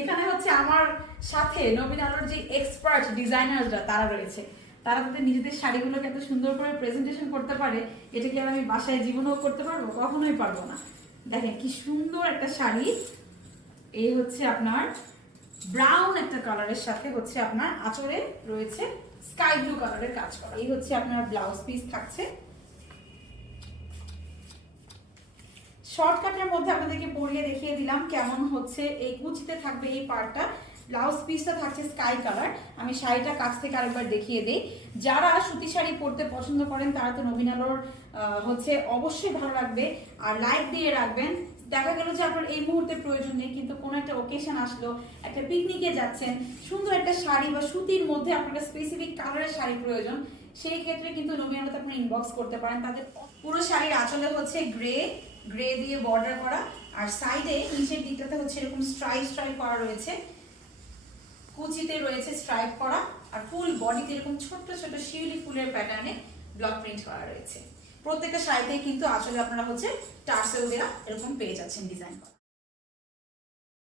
এখানে হচ্ছে আমার সাথে নবীন আলোর যে এক্সপার্ট ডিজাইনাররা তারা রয়েছে, তারা তাদের নিজেদের শাড়িগুলোকে এত সুন্দর করে প্রেজেন্টেশন করতে পারে, এটা কি আর আমি বাসায় জীবনেও করতে পারবো? কখনোই পারবো না। দেখেন কি সুন্দর একটা শাড়ি, এই হচ্ছে আপনার ব্রাউন একটা কালারের সাথে হচ্ছে আপনার আঁচলে রয়েছে স্কাই ব্লু কালারের কাজ করা। এই হচ্ছে আপনার ব্লাউজ পিস থাকছে। শর্টকাটের মধ্যে আপনাদেরকে পরিয়ে দেখিয়ে দিলাম কেমন হচ্ছে। এই কুচিতে থাকবে এই পার্টটা, ব্লাউজ পিসটা থাকছে স্কাই কালার। আমি শাড়িটা কাছ থেকে আরেকবার দেখিয়ে দিই। যারা সুতি শাড়ি পরতে পছন্দ করেন তারা তো নবীন আলোর হচ্ছে অবশ্যই ভালো লাগবে, আর লাইক দিয়ে রাখবেন। দেখা গেল যে আপনার এই মুহূর্তে প্রয়োজন নেই, কিন্তু কোনো একটা ওকেশন আসলো, একটা পিকনিকে যাচ্ছেন, সুন্দর একটা শাড়ি বা সুতির মধ্যে আপনার স্পেসিফিক কালারের শাড়ি প্রয়োজন, সেই ক্ষেত্রে কিন্তু নবীন আলোতে আপনি ইনবক্স করতে পারেন। তাদের পুরো শাড়ির আঁচলে হচ্ছে গ্রে দিয়ে বর্ডার করা, আর সাইডে নিচের দিকটাতে হচ্ছে এরকম স্ট্রাইপ করা রয়েছে, কুচিতে রয়েছে স্ট্রাইপ করা, আর ফুল বডিতে এরকম ছোট্ট ছোট শিউলি ফুলের প্যাটার্নে ব্লক প্রিন্ট করা রয়েছে। প্রত্যেকটা শাড়িতেই কিন্তু আঁচলে আপনারা হচ্ছে টার্সেল দেওয়া এরকম পেয়ে যাচ্ছেন ডিজাইন করা।